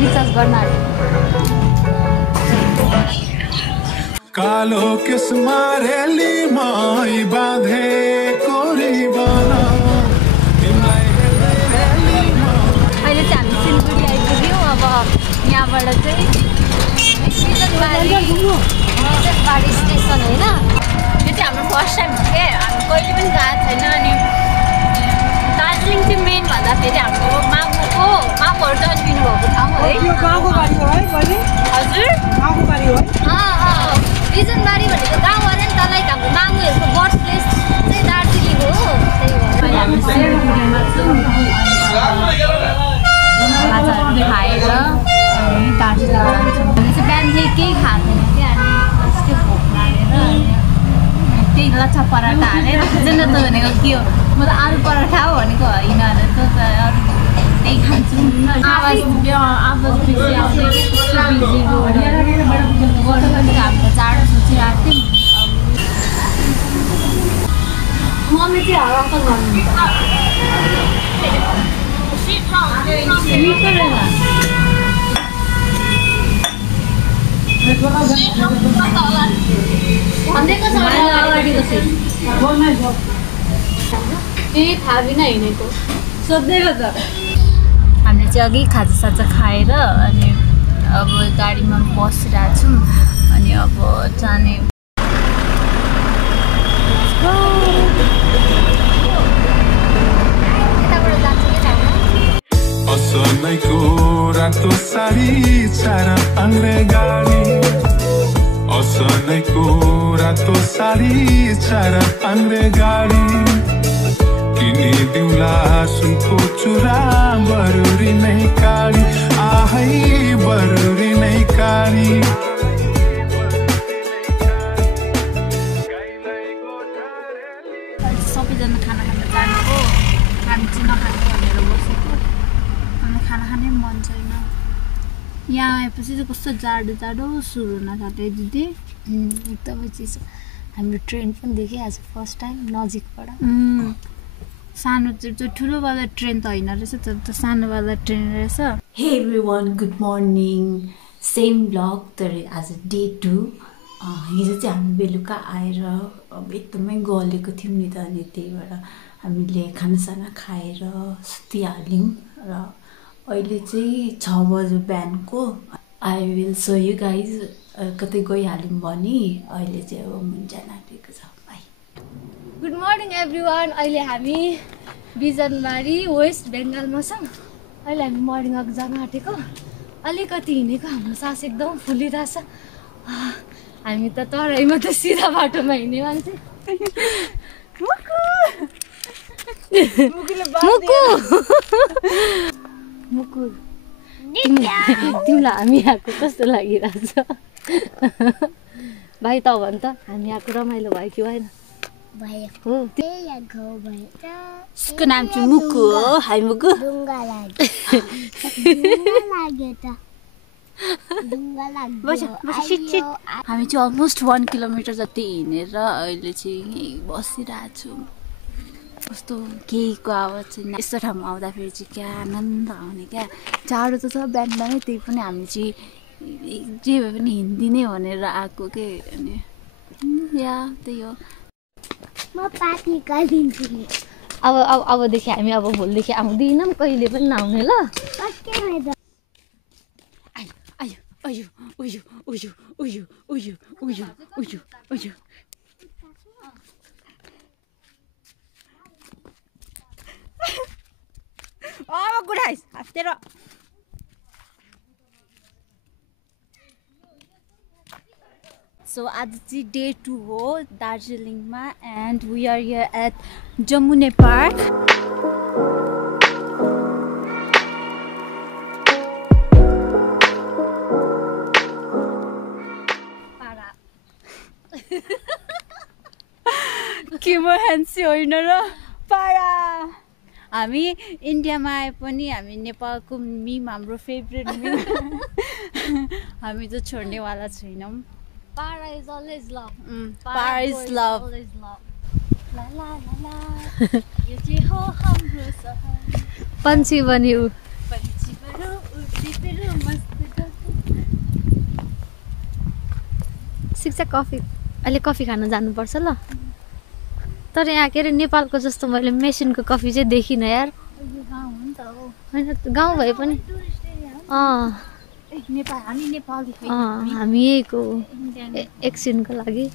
Recharge गर्न कालो किस्मा रेलीमा बाँधेको रिबन अहिले चाहिँ हामी सिलगढी आइपुग्यौँ। अब यहाँबाट चाहिँ बारी स्टेसन होइन, यो चाहिँ हाम्रो फर्स्ट टाइम हो क्या, हामी कहिले पनि गएको छैन। अनि दार्जिलिङ चाहिँ मेन भन्दाखेरि हाम्रो मामुहरू जन्मिनु भएको ठाउँ है। हजुर रिजनबारी भनेको गाउँ अरे नि तल हाम्रो मामुहरूको बर्थ प्लेस चाहिँ दार्जिलिङ हो। त्यही भएर हामी सिलगढीमा छौँ। खाजाहरू खाएर अनि दार्जिलिङ जान्छौँ। हामी चाहिँ बिहान केही खाँदैन क्या, अनि यस्तै भोक लागेर त्यही लच्छा पराठा हालेर खाँदैन त भनेको के हो, म त आलु पराठा हो भनेको होइन अरे त अरू त्यही खान्छु। आवाज बेसी आउने बिजी हाम्रो चाँडो सोचिरहेको थियौँ। मम्मी चाहिँ अङ्कल भन्नुहुन्छ थाहा बिना हिँडेको सोध्दैको त। हामीले चाहिँ अघि खाजासाजा खाएर अनि अब गाडीमा बसिरहेको छौँ। अनि अब जाने असलैको रातो साडी चार आङ्ग्रे गाडी असलैको रातो साडी चार आङ्ग्रे गाडी किनिदिउँला सुनको चुरा बरुरी नै काडी आहै बरुरी नै काडी। सबैजना खाना खान जानेको, हामी चाहिँ नखाने भनेर बसेको। हामीलाई खाना खानै मन छैन। यहाँ आएपछि चाहिँ कस्तो जाडो जाडो सुरु हुन थाल्यो दिदी। एकदमै चिसो। हाम्रो ट्रेन पनि देखेँ आज फर्स्ट टाइम नजिकबाट। सानो त्यो ठुलोवाला ट्रेन त होइन रहेछ, तर त सानोवाला ट्रेन रहेछ। हे everyone, good morning. Same blog तर आज डे 2। हिजो चाहिँ हामी बेलुका आएर अब एकदमै गलेको थियौँ नि त, अनि त्यही भएर हामीले खानासाना खाएर सुतिहाल्यौँ। र अहिले चाहिँ 6 बजे बिहानको I will so you guys कतै गइहाल्यौँ भने अहिले चाहिँ अब मुन्जा नाटेको छ। बाई। Good morning everyone. अहिले हामी बिजनबारी वेस्ट बेङ्गालमा छौँ। अहिले हामी मर्निङ वक जान आँटेको। अलिकति हिँडेको हाम्रो सास एकदम फुलिरहेछ। हामी त तराईमा त सिधा बाटोमा हिँड्ने मान्छे। मुकु तिमीलाई हामी आएको कस्तो लागिरहेछ भाइ? त भन् त हामी आएको रमाइलो भयो कि भएन? हो। उसको नाम चाहिँ मुकु हो। हाई मुकु। हामी चाहिँ अलमोस्ट 1 किलोमिटर जति हिँडेर अहिले चाहिँ यहीँ बसिरहेको छौँ। कस्तो केहीको आवाज चाहिँ यस्तो ठाउँमा आउँदाखेरि चाहिँ क्या आनन्द आउने क्या। जाडो त छ बिहान बिहानै, त्यही पनि हामी चाहिँ जे भए पनि हिन्दी नै भनेर आएको के। अनि या त्यही हो। म पार्टी गरिदिन्छु नि। अबदेखि हामी अब भोलिदेखि आउँदैनौँ, कहिले पनि नआउने ल। अयो उयो उयो उयो उयो उयो उयो उयो गुडाइस तेरो। सो आज चाहिँ डे 2 हो दार्जिलिङमा and we are here at Jamune park. के म ह्यान्सी होइन र पारा। हामी इन्डियामा आए पनि हामी नेपालको मिम हाम्रो फेभरेट मिम हामी त छोड्नेवाला छैनौँ। Para is always love. Para is love. Always love. La la la la. यो चाहिँ हो हाम्रो सहर। पन्छी बन्यो। पन्छी बन्यो शिक्षा कफी अहिले कफी खान जानुपर्छ ल तर यहाँ के अरे नेपालको जस्तो मैले मेसिनको कफी चाहिँ देखिनँ यार होइन गाउँ भए पनि हामी यहीँको एकछिनको लागि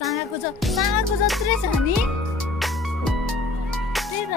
साँगाको जत्रै छ नि त्यही त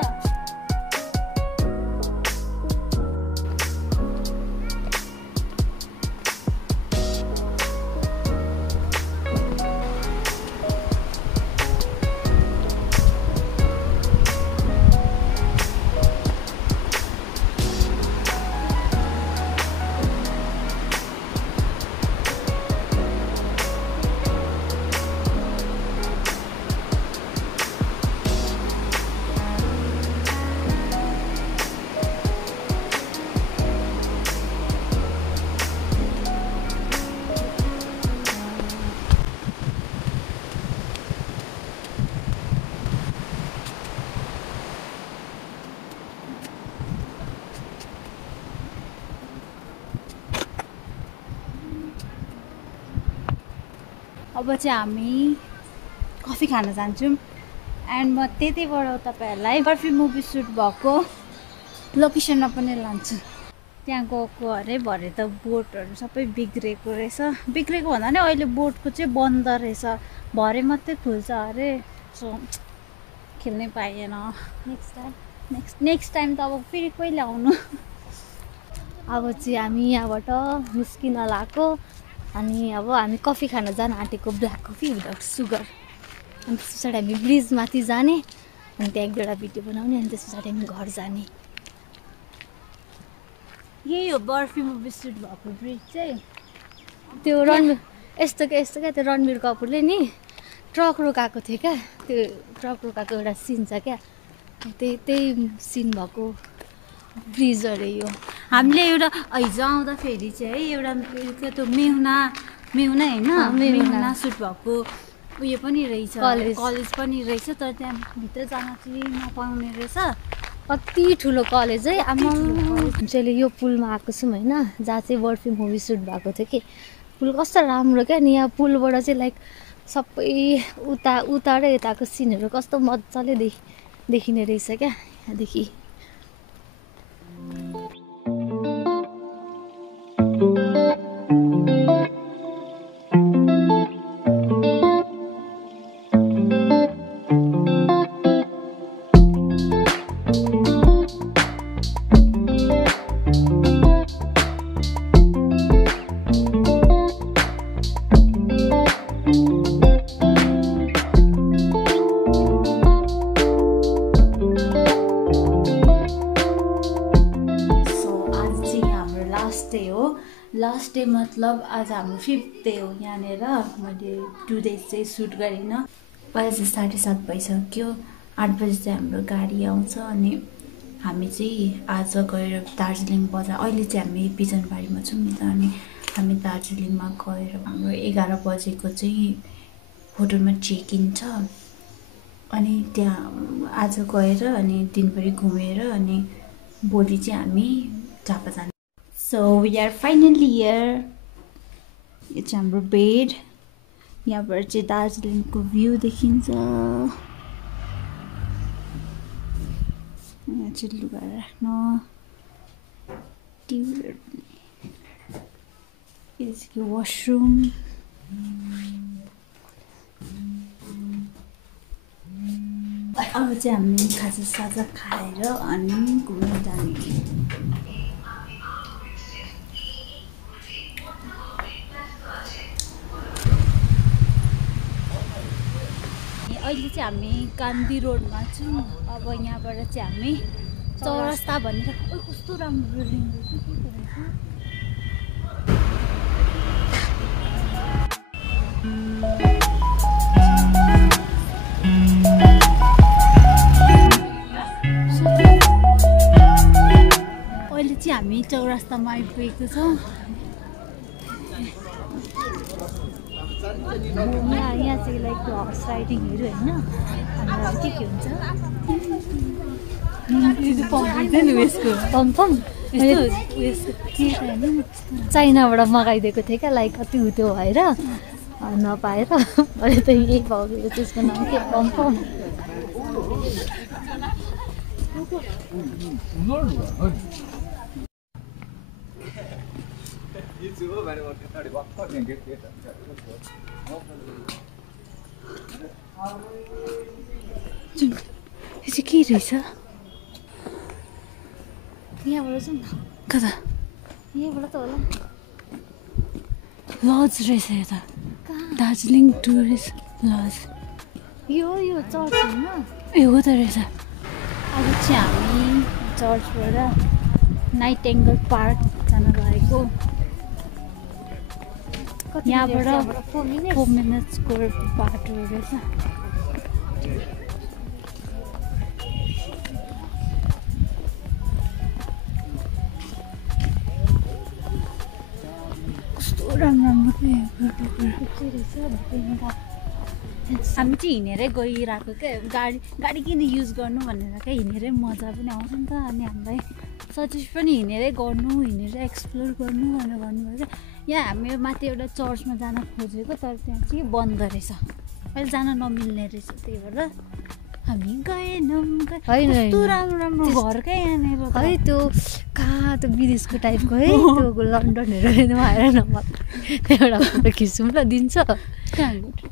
अब चाहिँ हामी कफी खान जान्छौँ एन्ड म त्यतैबाट तपाईँहरूलाई बर्फी मुभी सुट भएको लोकेसनमा पनि लान्छु त्यहाँ गएको अरे भरे त बोटहरू सबै बिग्रेको रहेछ बिग्रेको भन्दा नि अहिले बोटको चाहिँ बन्द रहेछ भरे मात्रै खुल्छ अरे सो खेल्नै पाइएन नेक्स्ट टाइम त अब फेरि कहिले आउनु अब चाहिँ हामी यहाँबाट निस्किन लागेको अनि अब हामी कफी खान जान आँटेको ब्ल्याक कफी विदाउट सुगर अनि त्यस पछाडि हामी ब्रिजमाथि जाने अनि त्यहाँ एक दुईवटा भिडियो बनाउने अनि त्यस पछाडि हामी घर जाने यही हो बर्फी मुभी सुट भएको ब्रिज चाहिँ त्यो रणवीर यस्तो क्या त्यो रणवीर कपुरले नि ट्रक रोकाएको थियो क्या त्यो ट्रक रोकाएको एउटा सिन छ क्या त्यही सिन भएको ब्रिज अरे यो हामीले एउटा हिजो आउँदाखेरि चाहिँ एउटा त्यो मेहुना होइन मेहुना सुट भएको उयो पनि रहेछ कलेज पनि रहेछ तर त्यहाँ भित्र जान चाहिँ नपाउने रहेछ कति ठुलो कलेज है आमा हामीले यो पुलमा आएको छौँ होइन जहाँ चाहिँ बर्फी मुभी सुट भएको थियो कि पुल कस्तो राम्रो क्या नि यहाँ पुलबाट चाहिँ लाइक सबै उता र यताको सिनहरू कस्तो मजाले देखिने रहेछ क्या यहाँदेखि लास्ट डे मतलब आज हाम्रो 5th डे हो यहाँनिर मैले 2 डेज चाहिँ सुट गरिनँ अहिले चाहिँ 7:30 भइसक्यो 8 बजी चाहिँ हाम्रो गाडी आउँछ अनि हामी चाहिँ आज गएर दार्जिलिङ बजार अहिले चाहिँ हामी बिजनबारीमा छौँ नि त अनि हामी दार्जिलिङमा गएर हाम्रो 11 बजेको चाहिँ होटलमा चेक इन छ अनि त्यहाँ आज गएर अनि दिनभरि घुमेर अनि भोलि चाहिँ हामी झापा जाने so we are finally here यो चाहिँ हाम्रो बेड यहाँबाट चाहिँ दार्जिलिङको भ्यू देखिन्छ यहाँ चाहिँ लुगा राख्न टिभीहरू यो चाहिँ वासरुम अब चाहिँ हामी खाजासाजा खाएर अनि घुम्न जाने अहिले चाहिँ हामी कान्दी रोडमा छौँ अब यहाँबाट चाहिँ हामी चौरस्ता भनेर कस्तो राम्रो बिल्डिङ रहेछ के रहेछ अहिले चाहिँ हामी चौरस्तामा आइपुगेको छौँ यहाँ चाहिँ लाइक हर्स राइडिङहरू होइन हामीलाई के हुन्छ पम्पम चाइनाबाट मगाइदिएको थिएँ क्या लाइक कति उत्यो भएर नपाएर अहिले त यही पाउँदैन त्यसको नाम के पम्पम यो चाहिँ के रहेछ यहाँबाट जाउँ न कता यहीँबाट त होला लज रहेछ यो त दार्जिलिङ टुरिस्ट लज यो चर्च होइन ए हो त रहेछ अब चाहिँ हामी चर्चबाट नाइटेङ्गल पार्क जान लागेको यहाँबाट 4 मिनट्सको बाटो रहेछ कस्तो राम्रो हामी चाहिँ हिँडेरै गइरहेको क्या गाडी किन युज गर्नु भनेर क्या हिँडेरै मजा पनि आउँछ नि त अनि हामीलाई सजेस्ट पनि हिँडेरै गर्नु हिँडेर एक्सप्लोर गर्नु भनेर भन्नुभयो क्या यहाँ हामी माथि एउटा चर्चमा जान खोजेको तर त्यहाँ चाहिँ बन्द रहेछ अहिले जान नमिल्ने रहेछ त्यही भएर हामी गएनौँ कस्तो राम्रो राम्रो घर क्या यहाँनिर है त्यो कहाँ त्यो विदेशको टाइपको है त्यो लन्डनहरू आएर नम्बर एउटा फोटो खिच्छौँ ल दिन्छ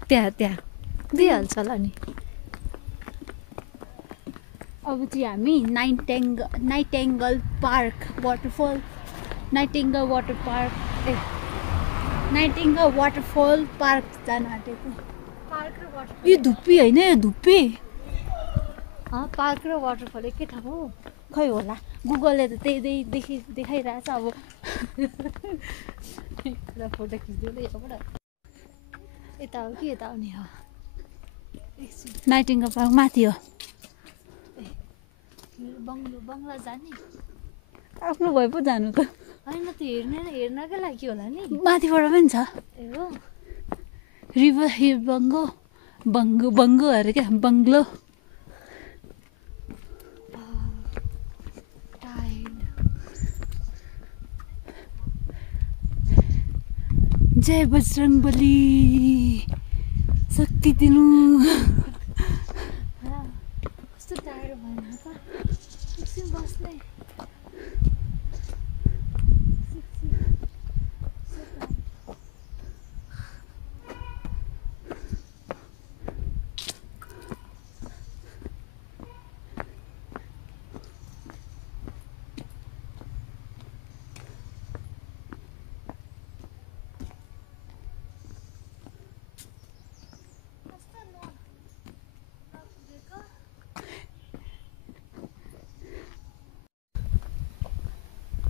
त्यहाँ दिइहाल्छ होला नि अब चाहिँ हामी Nightingale park waterfall Nightingale waterfall park जान आँटेको यो धुप्पी होइन यो धुप्पी पार्क र वाटरफल एकै ठाउँ हो खै होला गुगलले त त्यही देखाइरहेछ अब एउटा फोटो खिच्दियो ल यहाँबाट यता हो कि यता आउने हो नाइटेङ्गल पार्क माथि हो बङ्गला जाने आफ्नो भए पो जानु त होइन त्यो हेर्नकै लागि होला नि माथिबाट पनि छ ए हो रिभर हिल बङ्गो अरे क्या बङ्गलो जय बजरङ्गबली शक्ति दिनु कस्तो टाढो भएन त एकछिन बस्ने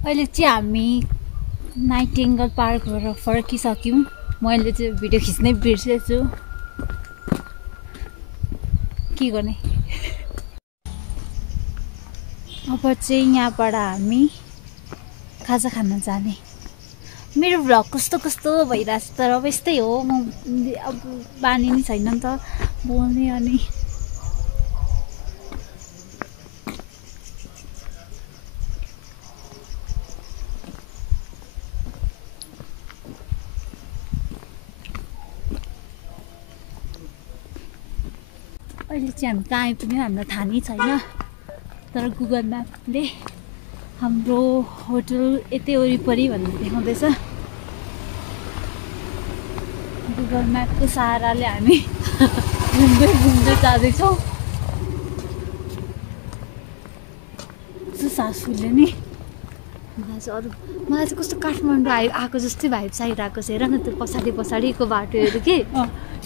अहिले चाहिँ हामी नाइटेङ्गल पार्कबाट फर्किसक्यौँ मैले चाहिँ भिडियो खिच्नै बिर्सेछु के गर्ने अब चाहिँ यहाँबाट हामी खाजा खान जाने मेरो भ्लग कस्तो भइरहेछ तर अब यस्तै हो म अब बानी नै छैन नि त बोल्ने अनि अहिले चाहिँ हामी कहाँ आइपुग्यौँ हामीलाई थाहा नै छैन तर गुगल म्यापले हाम्रो होटल यतै वरिपरि भनेर देखाउँदैछ गुगल म्यापको सहाराले हामी घुम्दै जाँदैछौँ सासूले नि मलाई चाहिँ कस्तो काठमाडौँ आएको जस्तै भाइब्स आइरहेको छ हेर न त्यो पछाडिको बाटोहरू के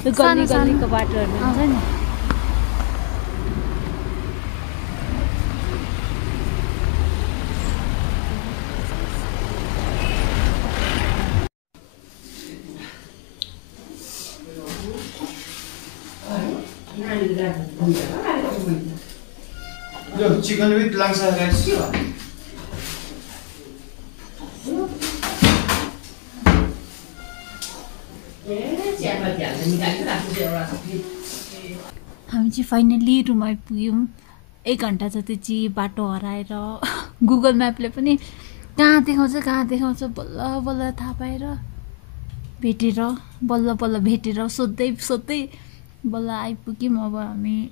त्यो गल्लीको बाटोहरू हुन्छ नि यो चिकन विथ लाङ्सा राइस के हो हामी चाहिँ फाइनली रुम आइपुग्यौँ 1 घन्टा जति चाहिँ बाटो हराएर गुगल म्यापले पनि कहाँ देखाउँछ बल्ल बल्ल थाहा पाएर भेटेर बल्ल भेटेर सोध्दै बल्ल आइपुग्यौँ। अब हामी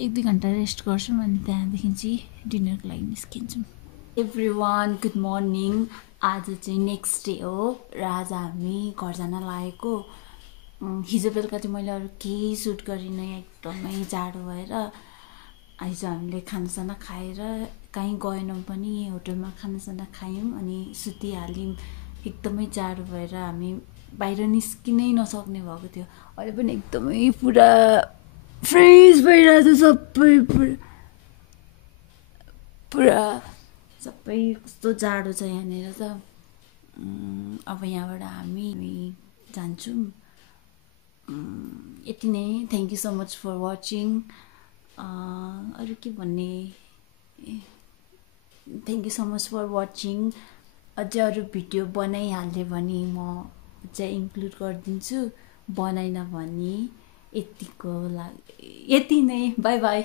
1-2 घन्टा रेस्ट गर्छौँ अनि त्यहाँदेखि चाहिँ डिनरको लागि निस्किन्छौँ। Everyone good morning. आज चाहिँ नेक्स्ट डे हो र आज हामी घर जान लागेको। हिजो बेलुका चाहिँ मैले अरू केही सुट गरिनँ, एकदमै जाडो भएर। हिजो हामीले खानासाना खाएर कहीँ गएनौँ पनि, होटलमा खानासाना खायौँ अनि सुतिहाल्यौँ। एकदमै जाडो भएर हामी बाहिर निस्किनै नसक्ने भएको थियो। अहिले पनि एकदमै पुरा फ्रिज भइरहेको छ, सबै कस्तो जाडो छ यहाँनिर त। अब यहाँबाट हामी जान्छौँ। यति नै। Thank you so much for watching. अरू के भन्ने, thank you so much for watching. अझै अरू भिडियो बनाइहाल्यो भने म चाहिँ इन्क्लुड गरिदिन्छु, बनाइन भने यति नै। By by.